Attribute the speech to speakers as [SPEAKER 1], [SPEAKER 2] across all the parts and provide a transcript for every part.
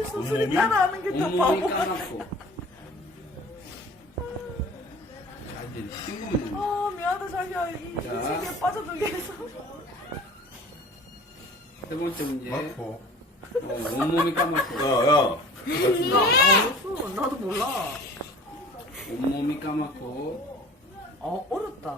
[SPEAKER 1] 수술이 따라하는 게 더
[SPEAKER 2] 온몸이
[SPEAKER 1] 바보.
[SPEAKER 2] 까맣고. 자, 이제 싱거운.
[SPEAKER 1] 미안하다 자기야. 이
[SPEAKER 2] 자.
[SPEAKER 1] 인생에 빠져들게 해서.
[SPEAKER 2] 세 번째 문제.
[SPEAKER 3] 맞고.
[SPEAKER 2] 온몸이 까맣고.
[SPEAKER 3] 야.
[SPEAKER 1] 알았어. 나도 몰라.
[SPEAKER 2] 온몸이 까맣고.
[SPEAKER 1] 어렵다.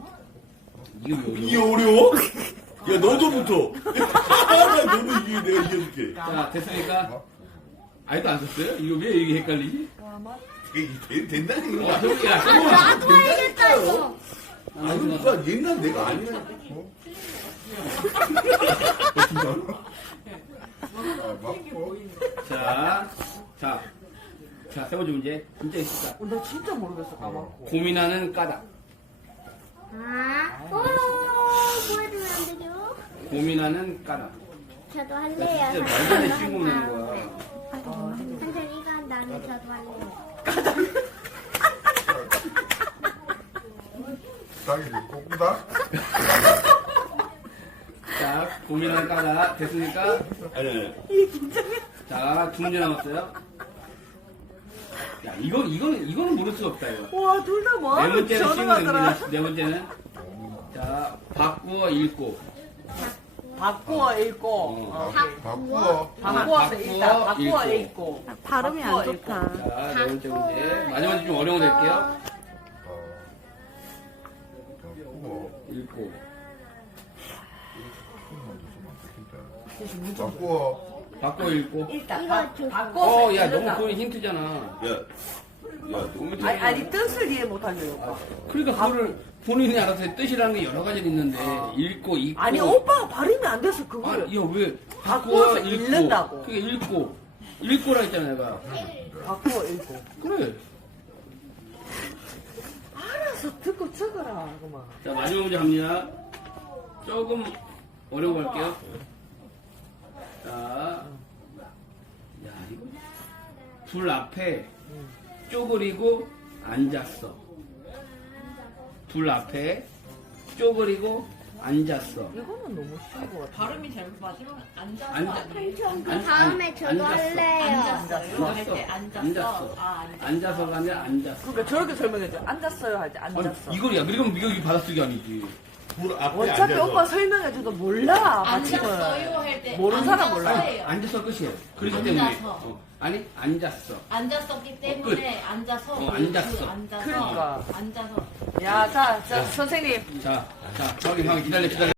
[SPEAKER 3] 이게 어려워? 야, 너도 붙어. 너도 이게 내가 이겨줄게.
[SPEAKER 2] 자, 됐으니까. 아직도 안 썼어요? 이거 왜 이게 헷갈리지?
[SPEAKER 3] 이게 된다는
[SPEAKER 2] 어,
[SPEAKER 3] 거야.
[SPEAKER 2] 형이야.
[SPEAKER 4] 나도 알겠다 이거.
[SPEAKER 3] 아니, 그러니까 옛날 내가 아니라니까. 맞고.
[SPEAKER 2] 자, 세 번째 문제. 진짜 있을까?
[SPEAKER 1] 나 진짜 모르겠어. 까맣고.
[SPEAKER 2] 고민하는 까닭.
[SPEAKER 4] 보여주면 안 되죠?
[SPEAKER 2] 고민하는 까닭.
[SPEAKER 4] 저도
[SPEAKER 2] 야,
[SPEAKER 4] 할래요.
[SPEAKER 2] 진짜 말도 안 돼, 싱겁는 거야.
[SPEAKER 4] 한준이가 나는 저도 할래요.
[SPEAKER 3] 자기 꼬꾸다?
[SPEAKER 2] 자, 고민하는 까닭. 됐습니까?
[SPEAKER 3] 아니.
[SPEAKER 2] 자, 두 문제 남았어요. 야, 이거는 모를 수가 없다, 이거.
[SPEAKER 1] 와, 둘 다
[SPEAKER 2] 네
[SPEAKER 1] 뭐하는
[SPEAKER 2] 번째는
[SPEAKER 1] 전화하더라.
[SPEAKER 2] 네 번째는. 자, 바꾸어 읽고.
[SPEAKER 1] 바꾸어 읽고.
[SPEAKER 3] 바꾸어.
[SPEAKER 1] 바꾸어서 읽다. 바꾸어
[SPEAKER 2] 읽고.
[SPEAKER 1] 읽고.
[SPEAKER 5] 발음이 안 좋다.
[SPEAKER 2] 자, 네 번째 문제. 마지막 문제 좀 어려운 거 낼게요. 읽고.
[SPEAKER 3] 바꾸어.
[SPEAKER 2] 바꾸어 읽고.
[SPEAKER 1] 일단
[SPEAKER 4] 이거 좀-
[SPEAKER 1] 바꿔서
[SPEAKER 2] 야, 너무
[SPEAKER 1] 읽는다.
[SPEAKER 2] 그건 힌트잖아.
[SPEAKER 3] 야,
[SPEAKER 2] 너무
[SPEAKER 1] 아니 뜻을 이해 못하려고.
[SPEAKER 2] 그러니까 그거를 본인이 알아서 뜻이라는 게 여러 가지 있는데 읽고 읽고.
[SPEAKER 1] 아니 오빠가 발음이 안 돼서 그걸.
[SPEAKER 2] 아니, 야, 왜
[SPEAKER 1] 바꾸어서 읽는다고.
[SPEAKER 2] 그게 읽고라 했잖아, 내가.
[SPEAKER 1] 바꾸어 읽고.
[SPEAKER 2] 그래.
[SPEAKER 1] 알아서 듣고 적어라 그만.
[SPEAKER 2] 자, 마지막 문제 갑니다. 조금 어려운 거 할게요. 자, 야, 이거. 불 앞에 쪼그리고 앉았어. 불 앞에 쪼그리고 앉았어.
[SPEAKER 1] 이거는 너무 쉬운 것 같아.
[SPEAKER 6] 발음이 잘못 맞으면 앉아서
[SPEAKER 4] 삼촌 그 다음에 저도 할래요.
[SPEAKER 6] 앉았어요. 할때 앉았어.
[SPEAKER 2] 앉아서가 아니라 앉았어.
[SPEAKER 1] 그러니까 저렇게 설명해줘. 앉았어요 할 때
[SPEAKER 2] 아니,
[SPEAKER 1] 앉았어.
[SPEAKER 2] 이거야. 그럼 이거 받아쓰기 아니지.
[SPEAKER 3] 불 앞에
[SPEAKER 1] 어차피
[SPEAKER 3] 앉아서.
[SPEAKER 1] 오빠 설명해줘도 몰라.
[SPEAKER 6] 앉았어요
[SPEAKER 1] 맞춤을.
[SPEAKER 6] 할 때
[SPEAKER 1] 모르는 사람 몰라.
[SPEAKER 2] 앉아서 끝이야. 그렇기 때문에. 아니, 앉았어.
[SPEAKER 6] 앉았었기 때문에 앉아서
[SPEAKER 2] 앉았어.
[SPEAKER 6] 앉아서
[SPEAKER 1] 그러니까.
[SPEAKER 6] 앉아서
[SPEAKER 1] 야, 자, 선생님.
[SPEAKER 2] 자, 확인, 기다려.